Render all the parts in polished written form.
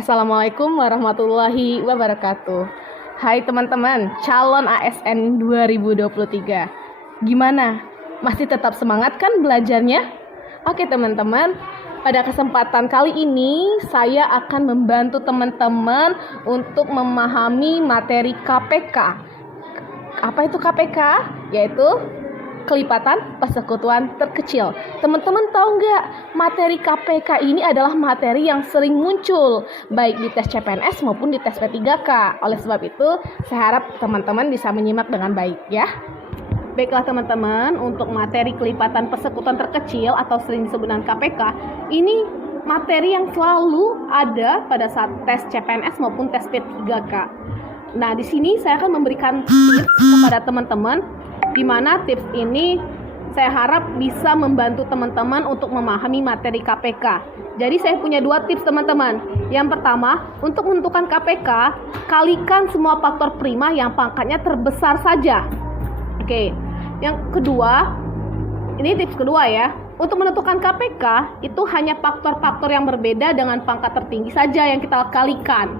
Assalamualaikum warahmatullahi wabarakatuh. Hai teman-teman, calon ASN 2023. Gimana? Masih tetap semangat kan belajarnya? Oke teman-teman, pada kesempatan kali ini saya akan membantu teman-teman untuk memahami materi KPK. Apa itu KPK? Yaitu kelipatan persekutuan terkecil. Teman-teman tahu nggak, materi KPK ini adalah materi yang sering muncul baik di tes CPNS maupun di tes P3K. Oleh sebab itu, saya harap teman-teman bisa menyimak dengan baik ya. Baiklah teman-teman, untuk materi kelipatan persekutuan terkecil atau sering disebut dengan KPK, ini materi yang selalu ada pada saat tes CPNS maupun tes P3K. Nah, di sini saya akan memberikan tips kepada teman-teman, di mana tips ini saya harap bisa membantu teman-teman untuk memahami materi KPK. Jadi saya punya dua tips teman-teman. Yang pertama, untuk menentukan KPK, kalikan semua faktor prima yang pangkatnya terbesar saja. Oke. Yang kedua, ini tips kedua ya. Untuk menentukan KPK, itu hanya faktor-faktor yang berbeda dengan pangkat tertinggi saja yang kita kalikan.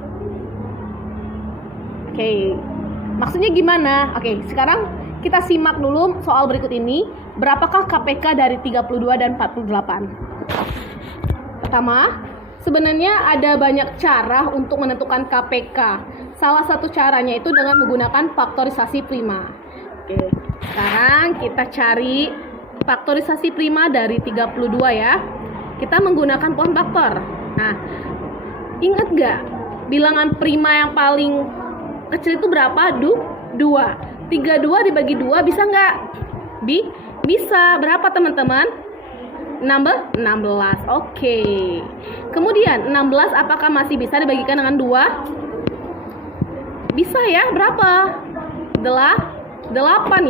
Oke. Maksudnya gimana? Oke, sekarang kita simak dulu soal berikut ini. Berapakah KPK dari 32 dan 48? Pertama, sebenarnya ada banyak cara untuk menentukan KPK. Salah satu caranya itu dengan menggunakan faktorisasi prima. Oke, sekarang kita cari faktorisasi prima dari 32 ya. Kita menggunakan pohon faktor. Nah, ingat gak bilangan prima yang paling kecil itu berapa? 2. 32 dibagi 2 bisa nggak? Bisa. Berapa teman-teman? 16. Oke. Kemudian 16 apakah masih bisa dibagikan dengan 2? Bisa ya. Berapa? 8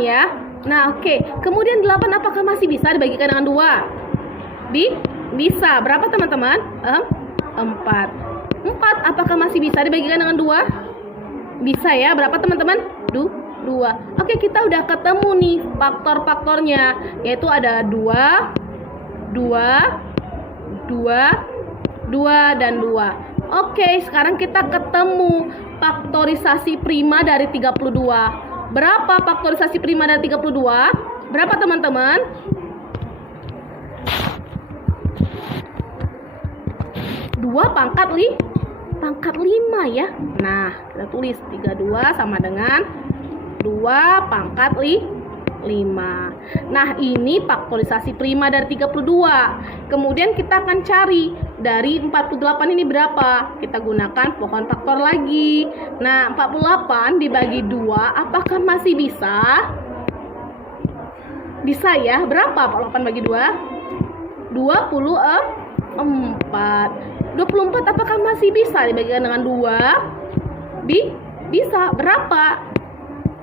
ya. Nah, oke. Kemudian 8 apakah masih bisa dibagikan dengan 2? Bisa. Berapa teman-teman? 4 apakah masih bisa dibagikan dengan 2? Bisa ya. Berapa teman-teman? 2. Oke, kita udah ketemu nih faktor-faktornya, yaitu ada 2, dan 2. Oke, sekarang kita ketemu faktorisasi prima dari 32. Berapa faktorisasi prima dari 32? Berapa teman-teman? Dua pangkat 5 ya. Nah, kita tulis 32 sama dengan 2 pangkat 5. Nah, ini faktorisasi prima dari 32. Kemudian kita akan cari dari 48 ini berapa? Kita gunakan pohon faktor lagi. Nah, 48 dibagi 2 apakah masih bisa? Bisa ya. Berapa 48 bagi 2? 24. 24 apakah masih bisa dibagikan dengan 2? Bisa. Berapa?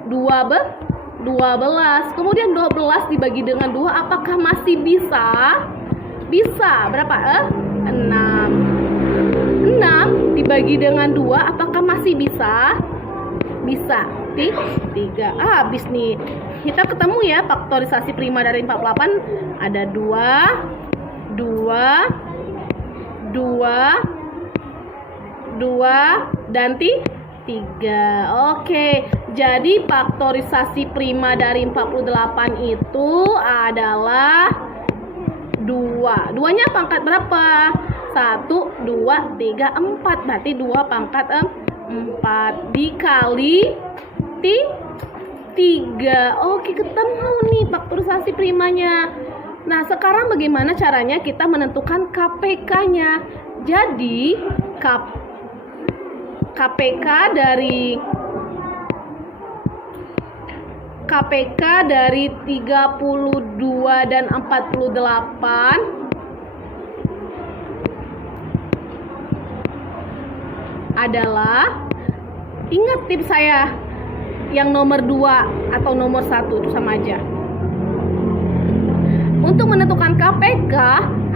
12. Kemudian 12 dibagi dengan 2 apakah masih bisa? Bisa. Berapa? 6 dibagi dengan 2 apakah masih bisa? Bisa. 3. Habis nih. Kita ketemu ya faktorisasi prima dari 48. Ada 2 dan 3. Oke, jadi faktorisasi prima dari 48 itu adalah 2. 2-nya pangkat berapa? 1, 2, 3, 4. Berarti 2 pangkat 4 dikali 3. Oke, ketemu nih faktorisasi primanya. Nah, sekarang bagaimana caranya kita menentukan KPK-nya? Jadi, KPK dari 32 dan 48 adalah, ingat tips saya yang nomor 2 atau nomor 1 itu sama aja. Untuk menentukan KPK,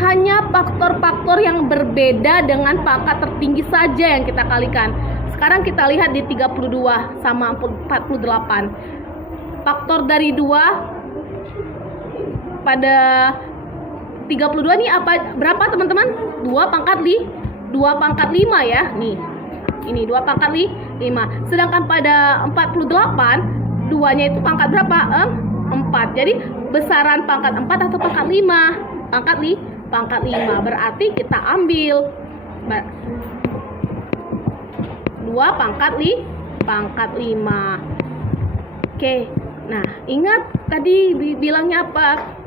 hanya faktor-faktor yang berbeda dengan pangkat tertinggi saja yang kita kalikan. Sekarang kita lihat di 32 sama 48. Faktor dari 2 pada 32 ini berapa teman-teman? 2 pangkat 2 pangkat 5 ya. Nih. Ini 2 pangkat 5. Sedangkan pada 48 2-nya itu pangkat berapa? 4. Jadi besaran pangkat 4 atau pangkat 5? Pangkat 5. Berarti kita ambil 2 pangkat 5. Oke. Nah, ingat tadi bilangnya apa?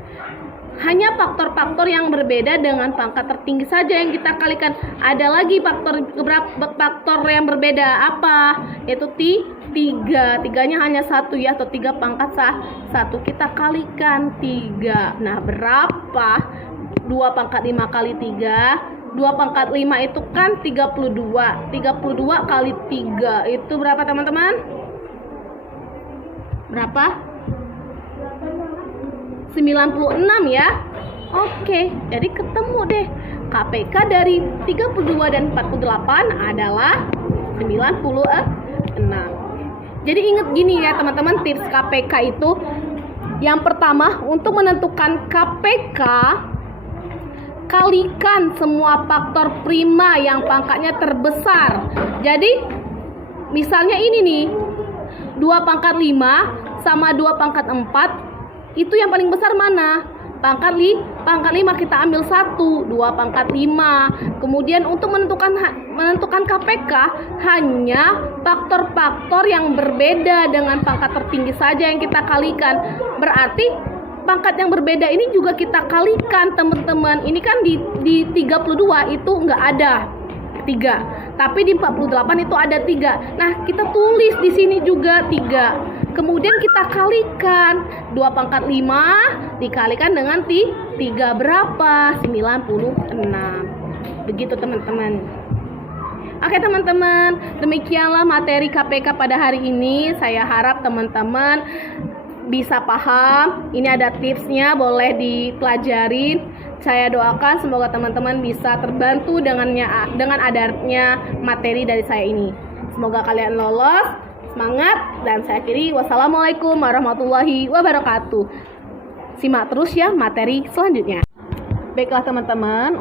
Hanya faktor-faktor yang berbeda dengan pangkat tertinggi saja yang kita kalikan. Ada lagi faktor yang berbeda apa? Yaitu 3. 3-nya hanya 1 ya, atau 3 pangkat 1. Kita kalikan 3. Nah, berapa? 2 pangkat 5 kali 3. 2 pangkat 5 itu kan 32. 32 kali 3 itu berapa teman-teman? Berapa? 96 ya. Oke, jadi ketemu deh. KPK dari 32 dan 48 adalah 96. Jadi ingat gini ya teman-teman, tips KPK itu yang pertama, untuk menentukan KPK, kalikan semua faktor prima yang pangkatnya terbesar. Jadi misalnya ini nih, 2 pangkat 5 sama 2 pangkat 4, itu yang paling besar mana? Pangkat 5 kita ambil 1, 2 pangkat 5. Kemudian untuk menentukan KPK, hanya faktor-faktor yang berbeda dengan pangkat tertinggi saja yang kita kalikan. Berarti pangkat yang berbeda ini juga kita kalikan teman-teman. Ini kan di 32 itu nggak ada 3, tapi di 48 itu ada 3. Nah, kita tulis di sini juga 3. Kemudian kita kalikan 2 pangkat 5 dikalikan dengan 3 berapa? 96. Begitu teman-teman. Oke teman-teman, demikianlah materi KPK pada hari ini. Saya harap teman-teman bisa paham. Ini ada tipsnya, boleh dipelajarin. Saya doakan semoga teman-teman bisa terbantu dengan adanya materi dari saya ini. Semoga kalian lolos. Semangat, dan saya akhiri. Wassalamualaikum warahmatullahi wabarakatuh. Simak terus ya materi selanjutnya. Baiklah teman-teman.